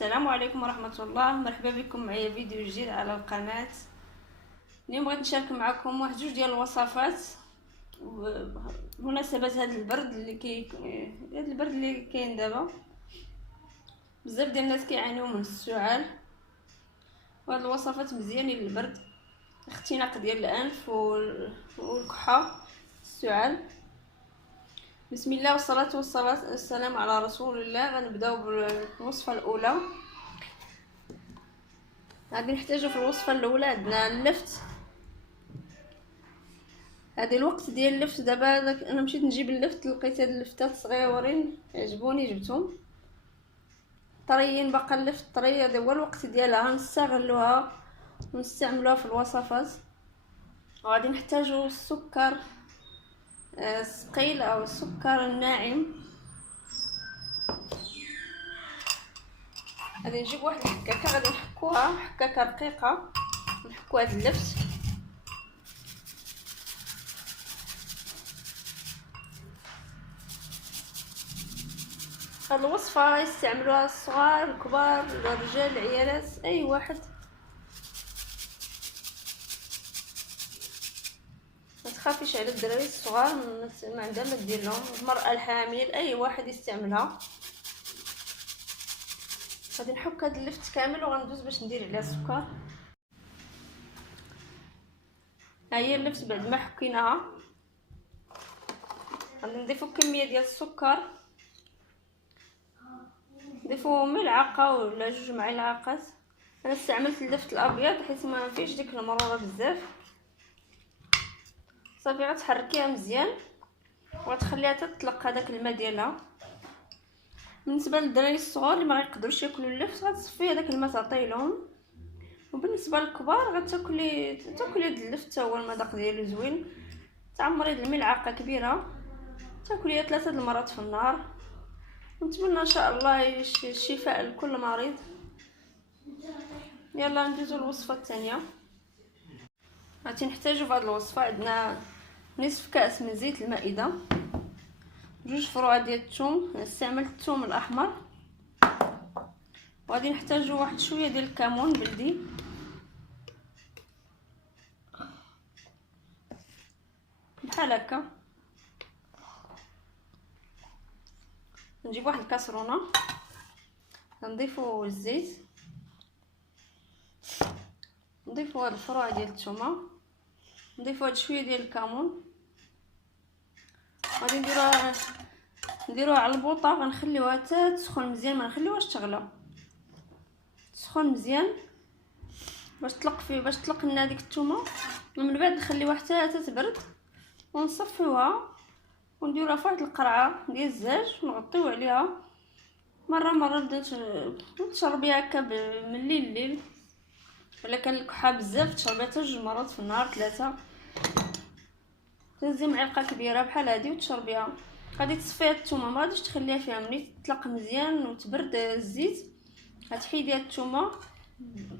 السلام عليكم ورحمة الله. مرحبا بكم معايا فيديو جديد على القناة. اليوم بغيت نشارك معكم واحد جوج ديال الوصفات بمناسبة هذا البرد اللي كاين دابا. بزاف ديال الناس كيعانيو من السعال، وهاد الوصفات مزيانين للبرد، اختناق ديال الانف والكحة السعال. بسم الله والصلاة والسلام على رسول الله. غنبداو بالوصفة الاولى. غادي نحتاجو في الوصفه الاولى عندنا اللفت. هذا الوقت ديال اللفت دابا انا مشيت نجيب اللفت، لقيت هاد اللفتات صغيورين عجبوني جبتهم طريين، باقا اللفت طري. هذا هو الوقت ديالها، نستغلوها ونستعملوها في الوصفات. وغادي نحتاجو السكر ثقيل او السكر الناعم. غادي نجيب واحد الحكاكه، غادي نحكوها حكاكه رقيقه، نحكو هاد اللفت. هاد الوصفه يستعملوها الصغار الكبار الرجال العيالات اي واحد. ما تخافيش على الدراري الصغار، ما عندها ما دير لهم، المراه الحامل اي واحد يستعملها. غادي نحك هاد اللفت كامل وغندوز باش ندير عليه السكر. ها هي اللفت بعد ما حكيناها. غادي نضيفو كميه ديال السكر، نضيفو ملعقه ولا جوج معالق. انا استعملت اللفت الابيض حيت ما فيش ديك المراره بزاف. صافي غتحركيها مزيان وغتخليها تطلق هذاك الماء ديالها. بالنسبه للدراري الصغار اللي ما يقدروش ياكلوا اللفت، غتصفي هذاك الماء تعطيه لهم. وبالنسبه للكبار غتاكلي هاد اللفت هو المذاق ديالو زوين. تعمري هاد الملعقه كبيره، تاكليها 3 المرات في النهار. نتمنى ان شاء الله الشفاء لكل مريض. يلا ندوزو للوصفه الثانيه. غادي نحتاجو في هذه الوصفه عندنا نصف كاس من زيت المائده، جوج فروع ديال الثوم، استعملت الثوم الاحمر. وغادي نحتاجو واحد شويه ديال الكمون بلدي، بحال هكا. نجيب واحد الكاسرونه، نضيفو الزيت، نضيفو هاد الفروع ديال الثومه، نضيفو هاد شويه ديال الكمون. غادي نديروها على البوطه، غنخليوها حتى تسخن مزيان، ما نخليوهاش تغلى، تسخن مزيان باش تطلق لنا ديك الثومه. ومن بعد نخليوها حتى تبرد ونصفيوها ونديروها في واحد القرعه ديال الزاج ونغطيو عليها. مره بدات تشربيها هكا من الليل. الا كان الكحه بزاف تشربيها حتى 2 مرات في النهار 3. تهزي معلقه كبيره بحال هادي وتشربيها. غادي تصفيها الثومه، ما غاديش تخليها فيها، ملي تطلق مزيان وتبرد الزيت غتحيديها الثومه،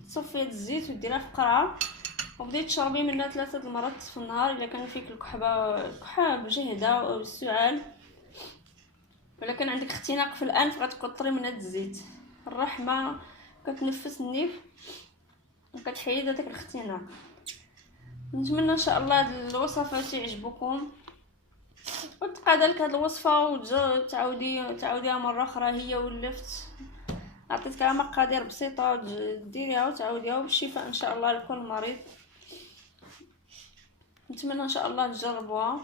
تصفي الزيت وديرها في قرعه وبديتي تشربي منها 3 المرات في النهار. الا كان فيك الكحه بجهده او السعال، ولا كان عندك اختناق في الانف، غتكثري من هذا الزيت. الرحمه كتنفس النيف وكتحيد هذاك الاختناق. نتمنى ان شاء الله هاد الوصفات يعجبوكم، وتبقى دالك هاد الوصفه وتعاوديها مره اخرى هي واللفت. عطيتك مقادير بسيطه ديريها وتعاوديها، وبالشفاء ان شاء الله لكل مريض. نتمنى ان شاء الله تجربوها.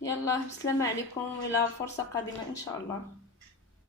يلا السلام عليكم، والى فرصه قادمه ان شاء الله.